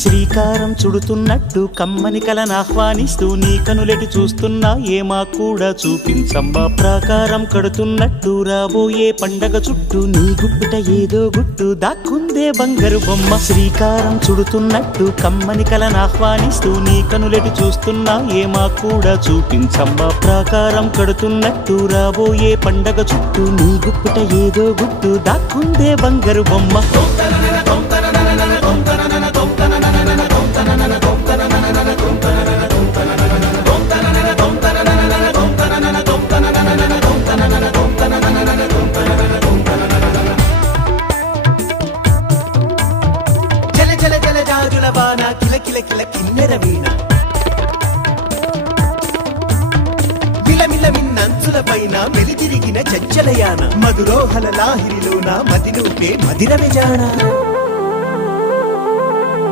శ్రీకారం చుడుతున్నట్టు కమ్మని కలను ఆహ్వానిస్తూ నీ కనులెటి చూస్తున్నా ఏమా కూడా చూపించమ్మా ప్రాకారం కడుతున్నట్టు రాబోయే పండగ చుట్టూ నీ గుప్పిట ఏదో గుట్టు దాక్కుందే బంగారు బొమ్మ శ్రీకారం చుడుతున్నట్టు కమ్మని కలను ఆహ్వానిస్తూ నీ కనులెటి చూస్తున్నా ఏమా కూడా చూపించమ్మా ప్రాకారం కడుతున్నట్టు రాబోయే పండగ చుట్టూ నీ గుప్పిట ఏదో గుట్టు దాక్కుందే బంగారు బొమ్మ కిల కిల కిల కిన్నెర వీణ మిలమిల మిన్నంచుల పైన వెలితిరిగిన చచ్చలయాన మధురోహల లాహిరిలోన మదినూపే మదిర విజాణ